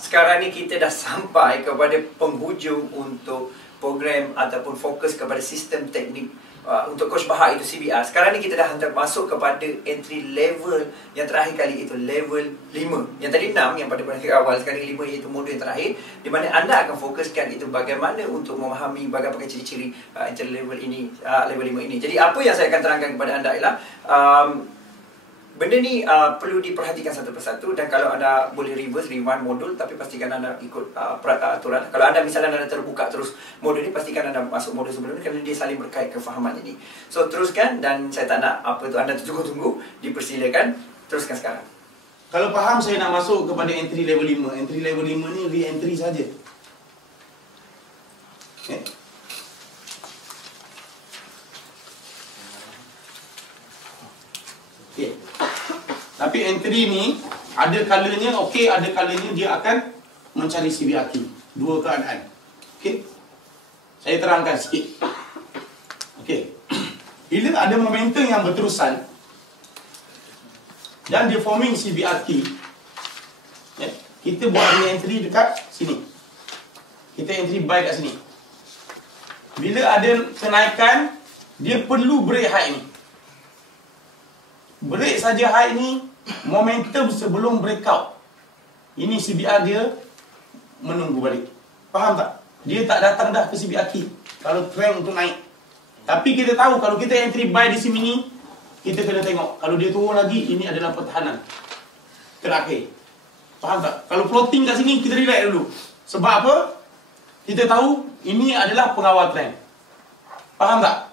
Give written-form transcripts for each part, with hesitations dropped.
Sekarang ni kita dah sampai kepada penghujung untuk program ataupun fokus kepada sistem teknik untuk Coach Bahar itu CBR. Sekarang ni kita dah hantar masuk kepada entry level yang terakhir kali, itu level 5. Yang tadi 6 yang pada peringkat awal, sekarang ni 5 iaitu modul yang terakhir, di mana anda akan fokuskan itu bagaimana untuk memahami bagaimana ciri-ciri entry level ini, level 5 ini. Jadi apa yang saya akan terangkan kepada anda ialah benda ni perlu diperhatikan satu persatu, dan kalau anda boleh reverse, rewind modul, tapi pastikan anda ikut aturan. Kalau anda misalnya anda terbuka terus modul ni, pastikan anda masuk modul sebelum ni, kerana dia saling berkait kefahaman ini. So teruskan, dan saya tak nak apa tu anda tunggu-tunggu, dipersilakan teruskan sekarang. Kalau faham saya nak masuk kepada entry level 5. Entry level 5 ni re-entry saja. Okay. Okay. Tapi entry ni ada kalanya okey, ada kalanya dia akan mencari CBR key. Dua keadaan. Okey. Saya terangkan sikit. Okey. Bila ada momentum yang berterusan dan dia forming CBR key, kita buat entry dekat sini. Kita entry by kat sini. Bila ada kenaikan, dia perlu break high ni. Break saja high ni momentum sebelum breakout. Ini CBR dia menunggu balik. Faham tak? Dia tak datang dah ke CBR key kalau trend untuk naik. Tapi kita tahu kalau kita entry buy di sini ni, kita kena tengok. Kalau dia turun lagi, ini adalah pertahanan terakhir. Faham tak? Kalau floating kat sini, kita relax dulu. Sebab apa? Kita tahu ini adalah pengawal trend. Faham tak?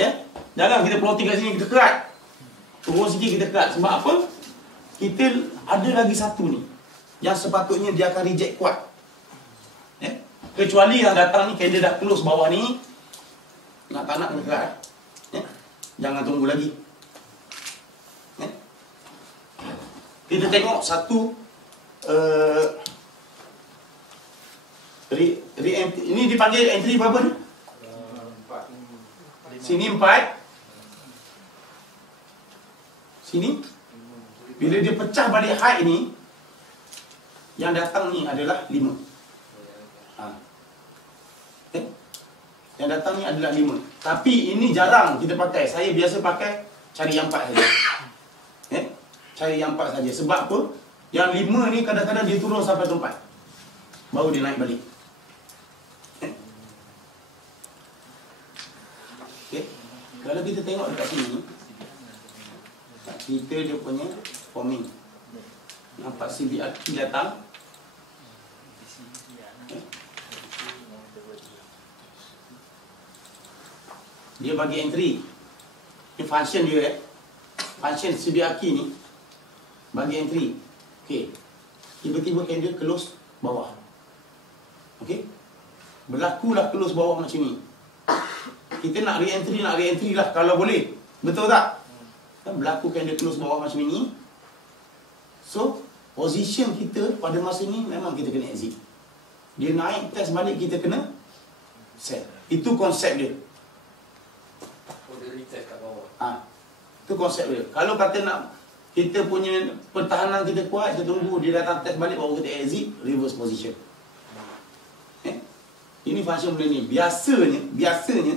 Ya? Jangan kita floating kat sini, kita kerat. Turun sikit kita kerat. Sebab apa? Kita ada lagi satu ni yang sepatutnya dia akan reject kuat. Ya? Kecuali yang datang ni candle dah close bawah ni, nak tak nak kena kerat. Ya? Jangan tunggu lagi. Ya? Kita tengok satu ini dipanggil entry berapa ni? 4. Sini 4. Sini, bila dia pecah balik high ni, yang datang ni adalah 5. Okay? Yang datang ni adalah 5. Tapi ini jarang kita pakai. Saya biasa pakai cari yang 4 saja. Okay? Cari yang 4 saja. Sebab apa? Yang 5 ni kadang-kadang dia turun sampai tempat, baru dia naik balik. Okay? Okay? Kalau kita tengok dekat sini, kita dia punya forming. Nampak CBR key datang. Dia bagi entry. Ini function dia function CBR key ni bagi entry. Okey. Tiba-tiba candle close bawah. Okey. Berlakulah close bawah macam ni. Kita nak re-entry lah kalau boleh. Betul tak? Kan berlaku candle close bawah macam ini. So, position kita pada masa ni memang kita kena exit. Dia naik test balik, kita kena sell. Itu konsep dia. Dia retest kat bawah. Itu konsep dia. Kalau kata nak kita punya pertahanan kita kuat, kita tunggu dia datang test balik baru kita exit, reverse position. Ini function benda ni. Biasanya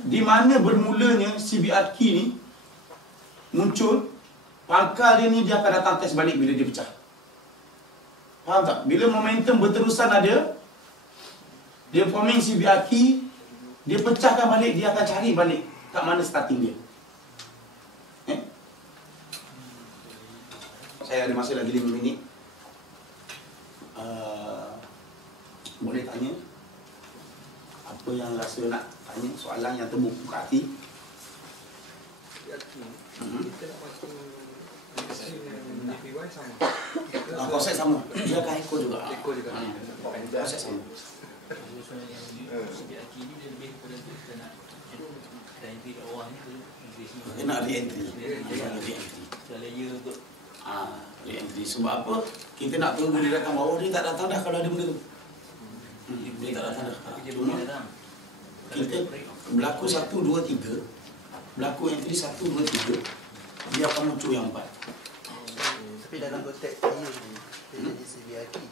di mana bermulanya CBR key ni muncul, pangkal dia ni dia akan datang test balik bila dia pecah. Faham tak? Bila momentum berterusan ada, dia forming CBR key, dia pecahkan balik, dia akan cari balik kat mana starting dia. Saya ada masa lagi 5 minit. Boleh tanya apa yang rasa nak tanya, soalan yang terbuka kat hati. Kita nak masuk DPY sama. Konsep sama. Dia akan ekor juga. Konsep sama. Dia nak re-entry. Re-entry. Sebab apa? Kita nak tunggu dia datang bawah, dia tak datang dah kalau ada benda tu. Dia tak datang dah. Kita berlaku 1, 2, 3. Berlaku entry 1, 2, 3. Dia akan muncul yang 4. Tapi dah dalam konteks EU ni, dia jadi CBR key.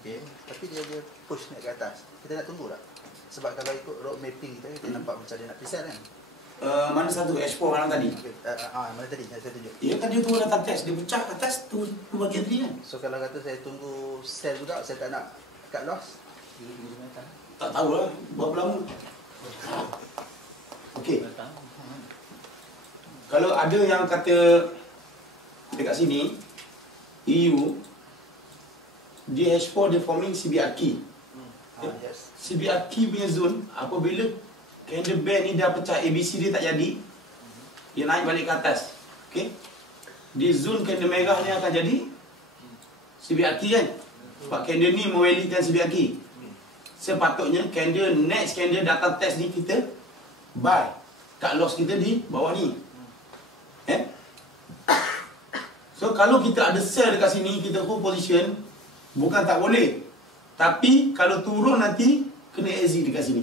Okey, tapi dia push naik ke atas. Kita nak tunggu tak? Sebab kalau ikut road mapping kita nampak macam dia nak pisah kan. Mana satu H4 malam tadi? Mana tadi yang saya tunjuk. Ya kan dia tunggu datang test, dia pecah atas tu bahagian tadi kan. So kalau kata saya tunggu sell juga, saya tak nak cut loss. Tak tahulah berapa lama. Okey. Kalau ada yang kata dekat sini EU dia H4 dia forming CBR key. Yes. CBR key punya zone apabila candle band ni dah pecah, ABC dia tak jadi, dia naik balik ke atas. Okey. Di zone candle merah ni akan jadi CBR key kan. Sebab candle ni mewalikan CBR key. Sepatutnya candle next candle datang test ni kita buy. Cut loss kita di bawah ni. So kalau kita ada sell dekat sini, kita hold position, bukan tak boleh. Tapi kalau turun nanti kena exit dekat sini.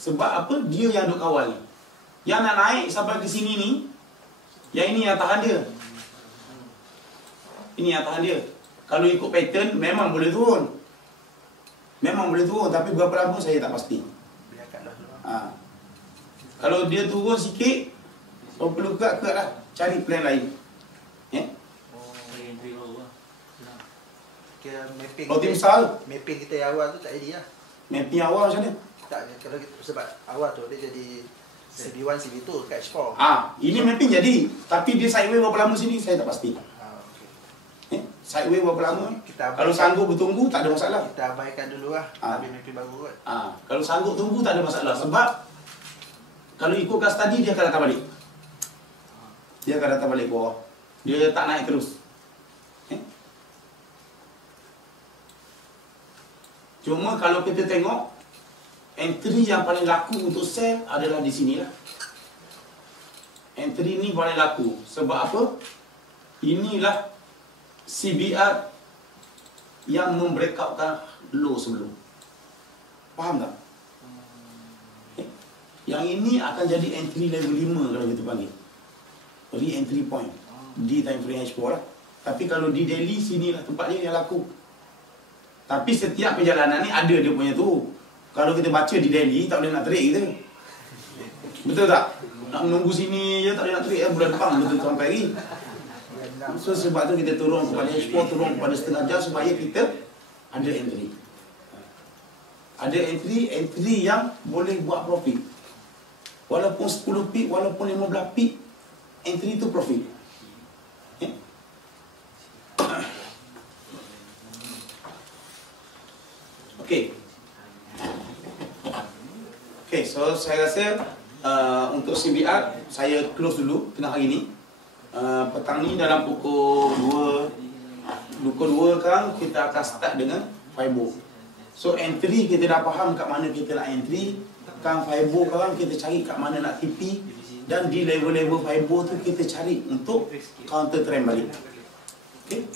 Sebab apa? Dia yang duk kawal ni. Yang nak naik sampai ke sini ni, yang ini yang tahan dia. Ini yang tahan dia. Kalau ikut pattern memang boleh turun. Memang boleh turun, tapi berapa lama saya tak pasti. Kalau dia turun sikit, perlu cut lah. Cari plan lain. Kira mapping Kalau tim besar, mapping kita yang awal tu tak jadi lah. mapping awal macam mana? Tak, kalau kita, sebab awal tu dia jadi CB1, CB2 kat H4. Ini mapping jadi. Tapi dia sideway berapa lama sini, saya tak pasti. Okay. Sideway berapa lama? Kita Kalau sanggup bertunggu, tak ada masalah. Kita abaikan dulu lah. Ambil mapping baru kot. Kalau sanggup tunggu, tak ada masalah. Sebab kalau ikutkan study, dia akan datang balik. Dia akan datang balik bawah. Dia tak naik terus. Cuma kalau kita tengok, entry yang paling laku untuk sell adalah di sinilah. Entry ni paling laku. Sebab apa? Inilah CBR yang membreakoutkan low sebelum. Faham tak? Yang ini akan jadi entry level 5 kalau kita panggil. Re-entry point. Di time frame H4 lah. Tapi kalau di daily, sinilah tempat dia yang laku. Tapi setiap perjalanan ni ada dia punya tu. Kalau kita baca di daily, tak boleh nak trade kita. Betul tak? Nak menunggu sini je tak boleh nak trade bulan depan betul sampai hari. So sebab tu kita turun kepada H4, turun kepada setengah jam supaya kita ada entry. Ada entry yang boleh buat profit. Walaupun 10 pip, walaupun 15 pip, entry tu profit. Okay, so saya rasa untuk CBR saya close dulu tengah hari ni. Petang ni dalam pukul 2 kan kita akan start dengan Fibo. So entry kita dah faham kat mana kita nak entry. Kan Fibo kan kita cari kat mana nak TP. Dan di level-level Fibo tu kita cari untuk counter trend balik. Okay.